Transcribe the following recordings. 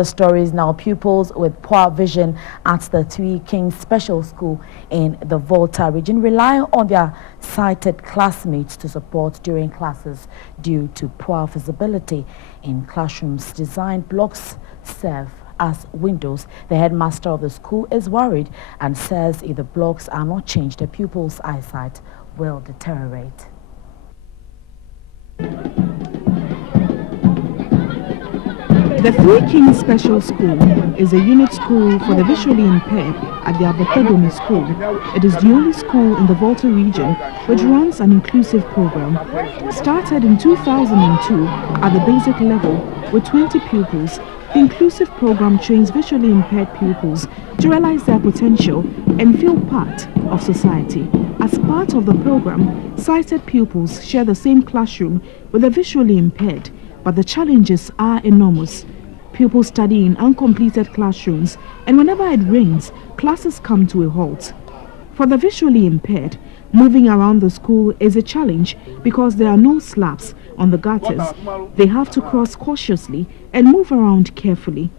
other stories now, pupils with poor vision at the Three Kings Special School in the Volta region rely on their sighted classmates to support during classes due to poor visibility. In classrooms, design blocks serve as windows. The headmaster of the school is worried and says if the blocks are not changed, the pupils' eyesight will deteriorate. The Three Kings Special School is a unit school for the visually impaired at the Volta Region school. It is the only school in the Volta region which runs an inclusive program. Started in 2002 at the basic level with 20 pupils, the inclusive program trains visually impaired pupils to realize their potential and feel part of society. As part of the program, sighted pupils share the same classroom with the visually impaired, but the challenges are enormous. Pupils study in uncompleted classrooms, and whenever it rains, classes come to a halt. For the visually impaired, moving around the school is a challenge because there are no slabs on the gutters. They have to cross cautiously and move around carefully.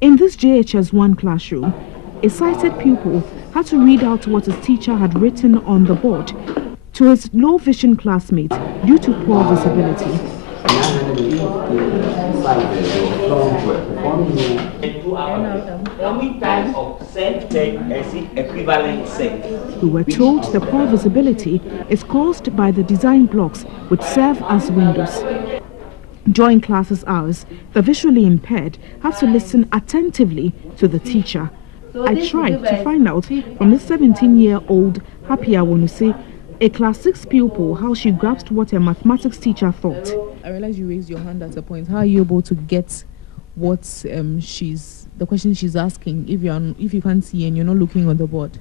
In this JHS1 classroom, a sighted pupil had to read out what his teacher had written on the board to his low vision classmate due to poor visibility. We were told the poor visibility is caused by the design blocks which serve as windows. During classes hours, the visually impaired have to listen attentively to the teacher. I tried to find out from this 17-year-old Happy Awonuse, a class 6 pupil, how she grasped what her mathematics teacher thought. I realized you raised your hand at a point. How are you able to get what the question she's asking if you can't see and you're not looking on the board?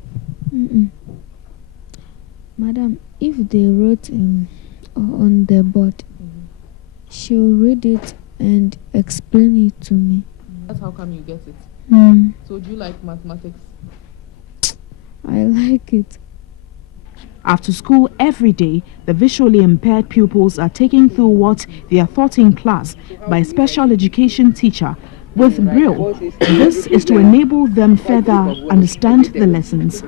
Madam, if they wrote on the board, she'll read it and explain it to me. That's how come you get it. So do you like mathematics? I like it. After school every day, the visually impaired pupils are taken through what they are taught in class by a special education teacher with Braille. This is to enable them further understand the lessons.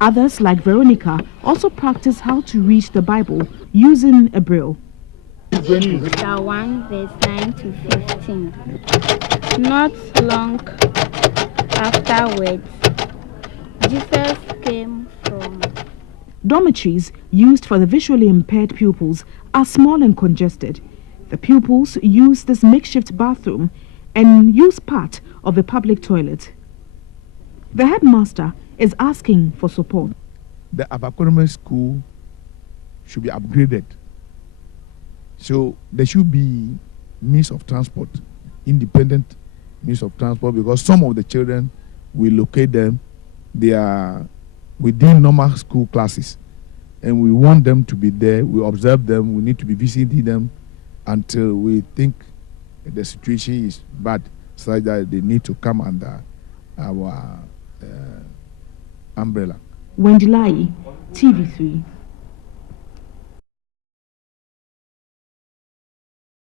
Others, like Veronica, also practice how to read the Bible using a Braille. Chapter 1, verse 9 to 15. Not long afterwards, Jesus came from... Dormitories used for the visually impaired pupils are small and congested. The pupils use this makeshift bathroom and use part of the public toilet. The headmaster is asking for support. The Abakurame school should be upgraded. So there should be means of transport, independent means of transport, because some of the children, we locate them, they are within normal school classes, and we want them to be there. We observe them. We need to be visiting them until we think the situation is bad, such that they need to come under our umbrella. Wendy Lai, TV3.